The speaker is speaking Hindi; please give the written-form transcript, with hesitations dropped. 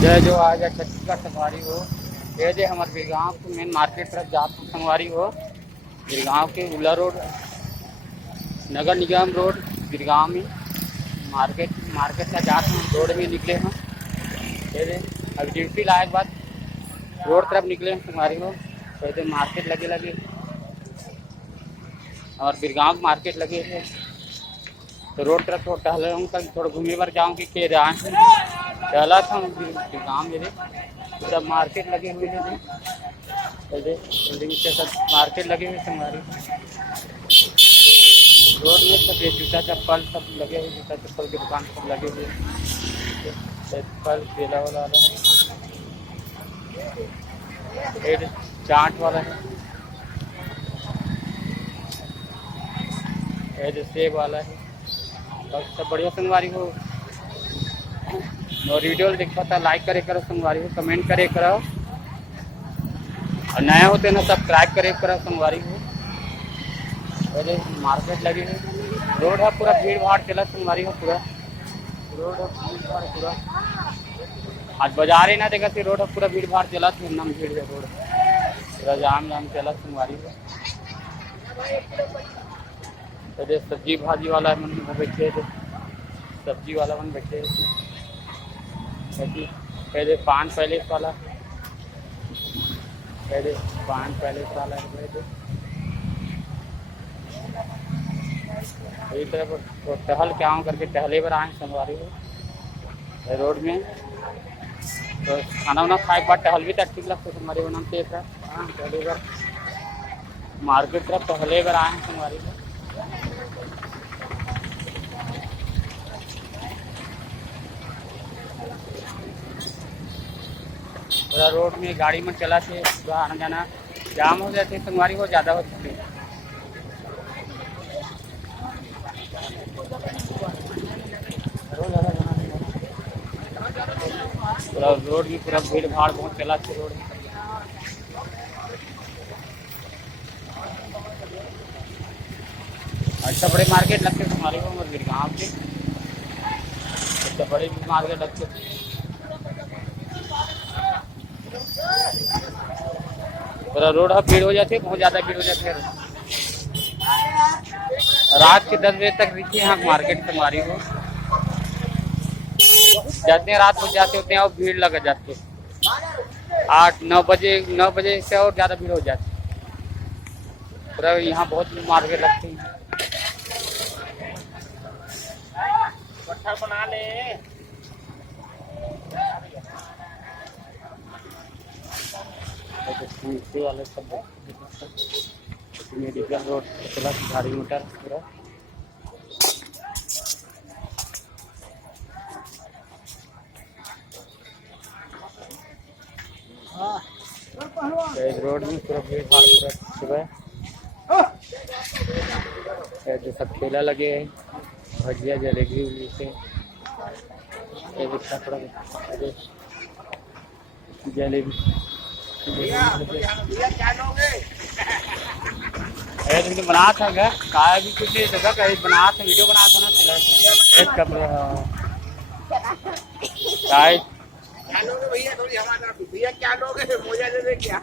जय जो आज छत्तीसगढ़ संगवारी हो ये जे हमारे बिरगांव के मेन मार्केट तरफ जात संगवारी हो। बिरगांव के उला रोड नगर निगम रोड बिरगांव में मार्केट मार्केट का जात रोड में निकले हैं। ये जे अब ड्यूटी लायक बाद रोड तरफ निकले हैं संगवारी हो। तो मार्केट लगे लगे और बिरगांव मार्केट लगे हैं तो रोड तरफ थोड़ा टहले हूँ कल थोड़ा घूमे पर जाऊँगी के टहला था गाँव मेरे सब मार्केट लगे हुए हैं। बिल्डिंग के सब मार्केट लगे हुए संगवारी रोड में सब जूता चप्पल सब लगे हुए जूता चप्पल की दुकान सब लगे हुए फल केला वाला चाट वाला है सेब वाला है और सब बढ़िया संगवारी हो। और वीडियो देखा था लाइक करे करो संगवारी हो, कमेंट करे करो और नया होते ना सब्सक्राइब करे करो संगवारी हो। पहले मार्केट लगी है रोड है पूरा भीड़ भाड़ चला संगवारी हो पूरा रोड है भीड़ भाड़ पूरा आज बाजार ही ना देखा थी रोड है पूरा भीड़ भाड़ चला थी एकदम भीड़ है रोड पूरा जाम जाम चला संगवारी हो। पहले सब्जी भाजी वाला मन बैठे थे सब्जी वाला मन बैठे पहले पान पैलेस वाला इस तरफ तो टहल के आऊँ करके टहले पर आए संगवारी हो रोड में तो खाना वाना खाए के बाद टहल भी तक ठीक लगता संगवारी बनाम से टहले पर मार्केट तरफ टहले पर आए संगवारी हो। रोड में गाड़ी में चला से आना जाना जाम हो जाते संगवारी हो ज़्यादा हो जाते पूरा रोड में पूरा भीड़ भाड़ बहुत चला से रोड में अच्छा बड़े मार्केट लगते संगवारी हो और बिरगांव के अच्छा बड़े मार्केट लगते पूरा रोड है भीड़ हो जाती है बहुत ज़्यादा भीड़ हो जाती है। रात के 10 बजे तक रखी यहाँ मार्केट संगवारी हो जितने रात हो जाते उतने और भीड़ लग जाती है 8-9 बजे से और ज़्यादा भीड़ हो जाती है पूरा यहाँ बहुत मार्केट लगती है। बना ले वाले सब मेडिकल रोड चला गाड़ी मोटर पूरा रोड में पूरा भीड़ भाड़ पूरा सुबह जो सब ठेला लगे हैं भजिया जलेबी उली से जलेबी तुमने बना था क्या काय भी कुछ नहीं था कहीं बना था वीडियो बना था ना चला एक कपड़े काय भैया थोड़ी हमारा भैया क्या लोगे मोजा दे दे क्या